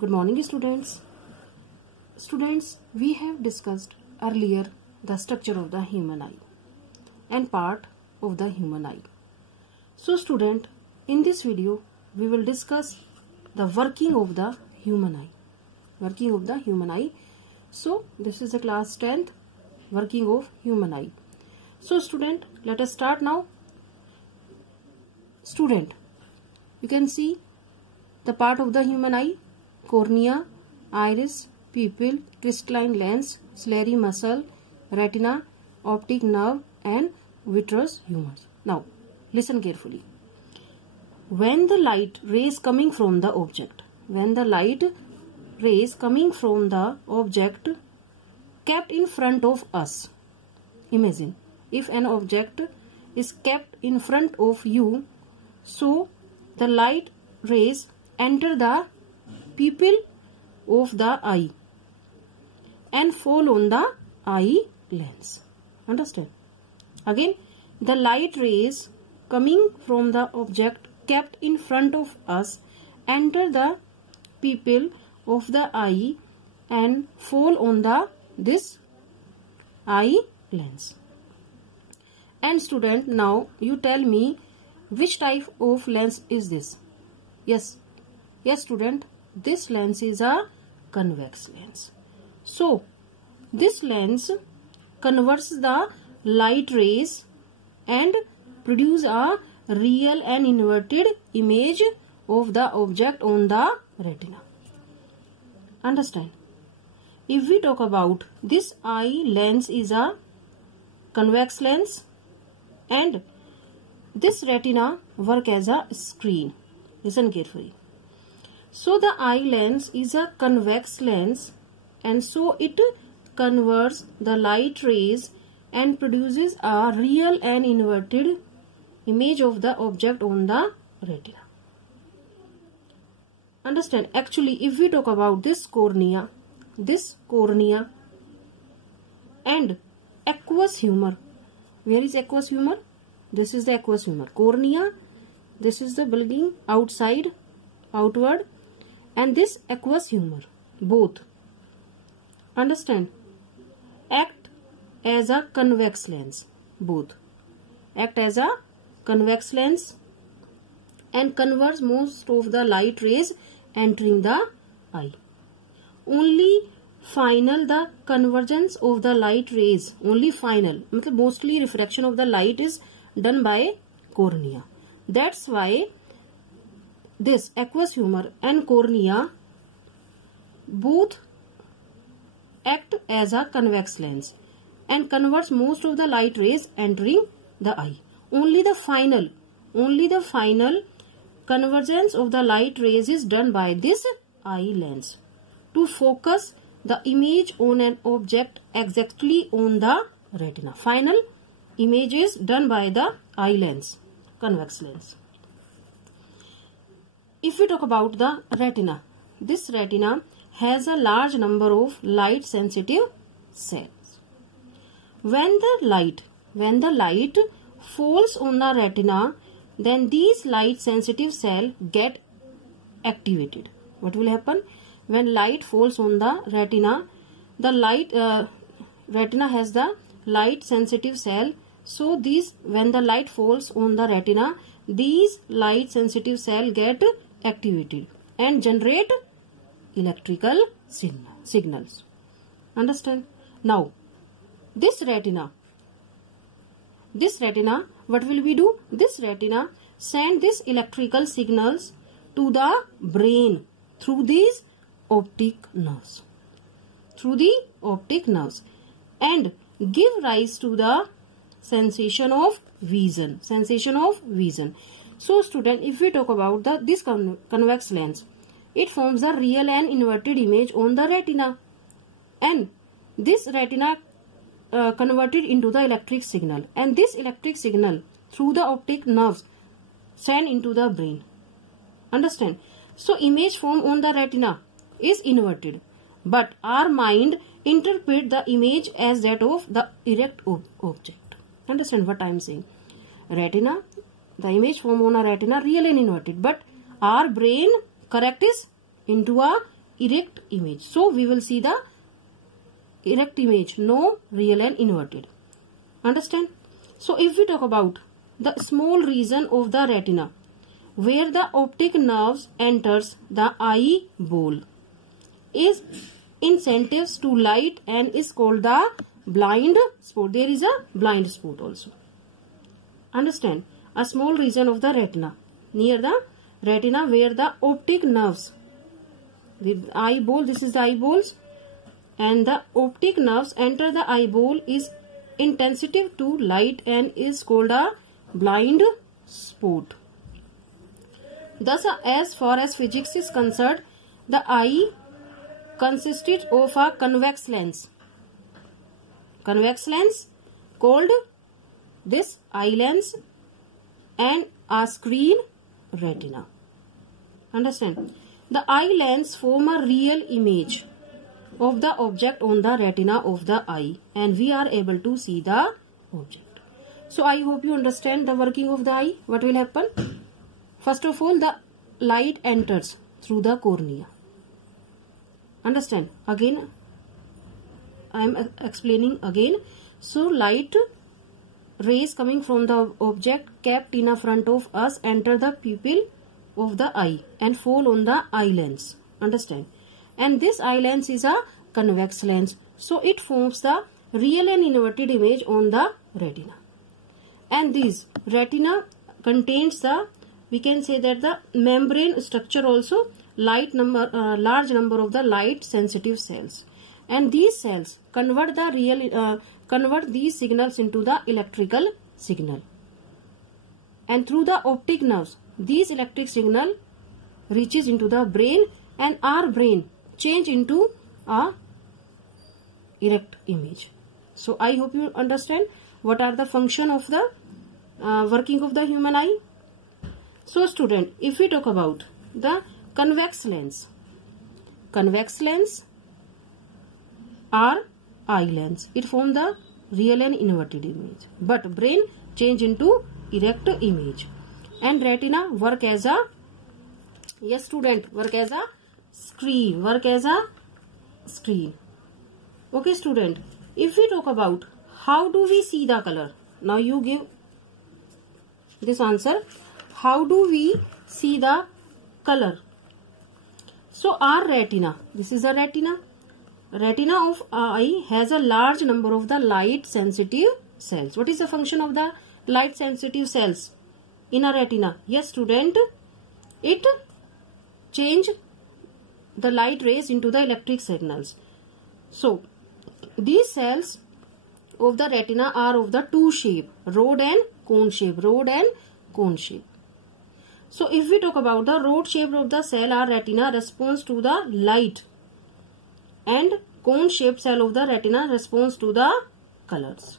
Good morning, students. Students, we have discussed earlier the structure of the human eye and part of the human eye. So, student, in this video, we will discuss the working of the human eye. Working of the human eye. So, this is the class 10th working of human eye. So, student, let us start now. Student, you can see the part of the human eye: cornea, iris, pupil, crystalline lens, ciliary muscle, retina, optic nerve and vitreous humor. Now, listen carefully. When the light rays coming from the object, kept in front of us, imagine if an object is kept in front of you, so the light rays enter the pupil of the eye and fall on the eye lens. Understand? Again, the light rays coming from the object kept in front of us enter the pupil of the eye and fall on this eye lens. And student, now you tell me which type of lens is this? Yes, student, this lens is a convex lens. So, this lens converts the light rays and produce a real and inverted image of the object on the retina. Understand? If we talk about this eye lens is a convex lens and this retina work as a screen. Listen carefully. So the eye lens is a convex lens and so it converts the light rays and produces a real and inverted image of the object on the retina. Understand? Actually, if we talk about this cornea and aqueous humor. Where is aqueous humor? This is the aqueous humor. Cornea, this is the bulging outward, and this aqueous humor, both, understand, act as a convex lens. Both act as a convex lens and converts most of the light rays entering the eye. Only final the convergence of the light rays, mostly refraction of the light is done by cornea. That's why this aqueous humor and cornea both act as a convex lens and converts most of the light rays entering the eye. Only the final convergence of the light rays is done by this eye lens to focus the image on an object exactly on the retina. Final image is done by the eye lens, convex lens. If we talk about the retina, this retina has a large number of light sensitive cells. When the light falls on the retina, then these light sensitive cells get activated. What will happen? When light falls on the retina, the retina has the light sensitive cell. So when the light falls on the retina, these light sensitive cells get activated and generate electrical signals. Understand? Now, this retina, what will we do? This retina send these electrical signals to the brain through these optic nerves. And give rise to the sensation of vision. So student, if we talk about this convex lens, it forms a real and inverted image on the retina, and this retina converted into the electric signal, and this electric signal through the optic nerves sent into the brain. Understand? So image formed on the retina is inverted, but our mind interpret the image as that of the erect object. Understand what I am saying? Retina, the image formed on a retina real and inverted, but our brain correct is into a erect image. So we will see the erect image, no real and inverted. Understand? So if we talk about the small region of the retina where the optic nerves enters the eyeball is incentives to light and is called the blind spot. There is a blind spot also. Understand? A small region of the retina, near the retina where the optic nerves, the eyeball, this is the eyeballs, and the optic nerves enter the eyeball is insensitive to light and is called a blind spot. Thus, as far as physics is concerned, the eye consisted of a convex lens. Convex lens called this eye lens and a screen retina. Understand? The eye lens form a real image of the object on the retina of the eye and we are able to see the object. So I hope you understand the working of the eye. What will happen? First of all, the light enters through the cornea. Understand? Again, I am explaining again. So light rays coming from the object kept in front of us enter the pupil of the eye and fall on the eye lens. Understand? And this eye lens is a convex lens. So it forms the real and inverted image on the retina. And this retina contains the, we can say that the membrane structure also large number of the light sensitive cells. And these cells convert these signals into the electrical signal. And through the optic nerves, these electric signal reaches into the brain and our brain change into a erect image. So I hope you understand what are the function of the working of the human eye. So student, if we talk about the convex lens are eye lens. It form the real and inverted image. But brain change into erect image. And retina work as a, yes student, work as a screen. Okay student, if we talk about how do we see the color, now you give this answer. How do we see the color? So our retina, this is a retina of eye has a large number of the light sensitive cells. What is the function of the light sensitive cells in a retina? Yes student, it change the light rays into the electric signals. So these cells of the retina are of the two shape, rod and cone shape. So if we talk about the rod shape of the cell, our retina responds to the light and cone shaped cell of the retina responds to the colors.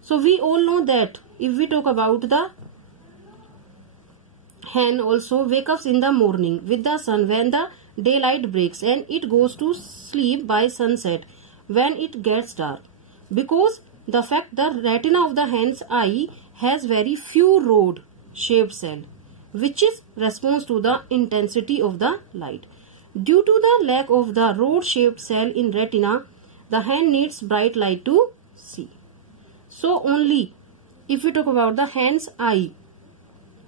So we all know that if we talk about the hen also wakes up in the morning with the sun when the daylight breaks and it goes to sleep by sunset when it gets dark, because the fact the retina of the hen's eye has very few rod shaped cell which is response to the intensity of the light. Due to the lack of the rod shaped cell in retina, the hen needs bright light to see. So only if we talk about the hen's eye,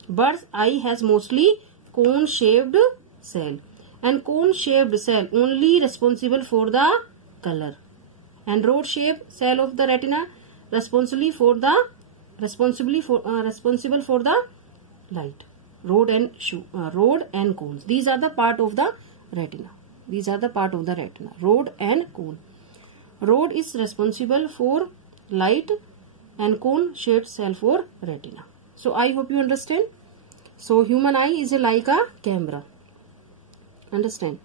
bird's eye has mostly cone shaped cell, and cone shaped cell only responsible for the color, and rod shaped cell of the retina responsible for the light. Rod and cones. These are the part of the retina. Rod and cone. Rod is responsible for light and cone shaped cell for retina. So I hope you understand. So human eye is like a camera. Understand?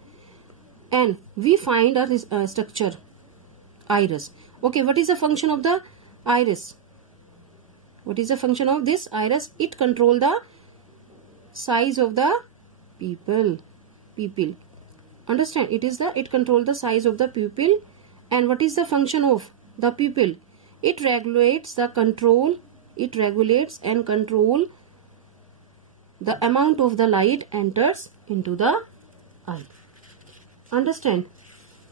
And we find a structure, iris. Okay, what is the function of the iris? What is the function of this iris? It controls the size of the pupil. Understand? It controls the size of the pupil. And what is the function of the pupil? It regulates and control the amount of the light enters into the eye. Understand?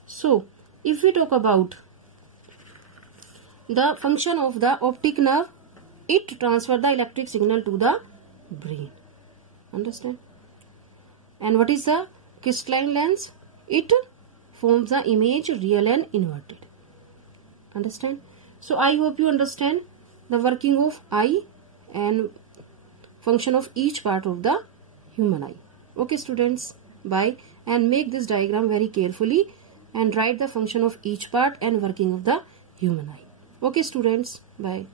So if we talk about the function of the optic nerve, it transfers the electric signal to the brain. Understand? And what is the crystalline lens? It forms the image real and inverted. Understand? So I hope you understand the working of eye and function of each part of the human eye. Okay students, bye, and make this diagram very carefully and write the function of each part and working of the human eye. Okay students, bye.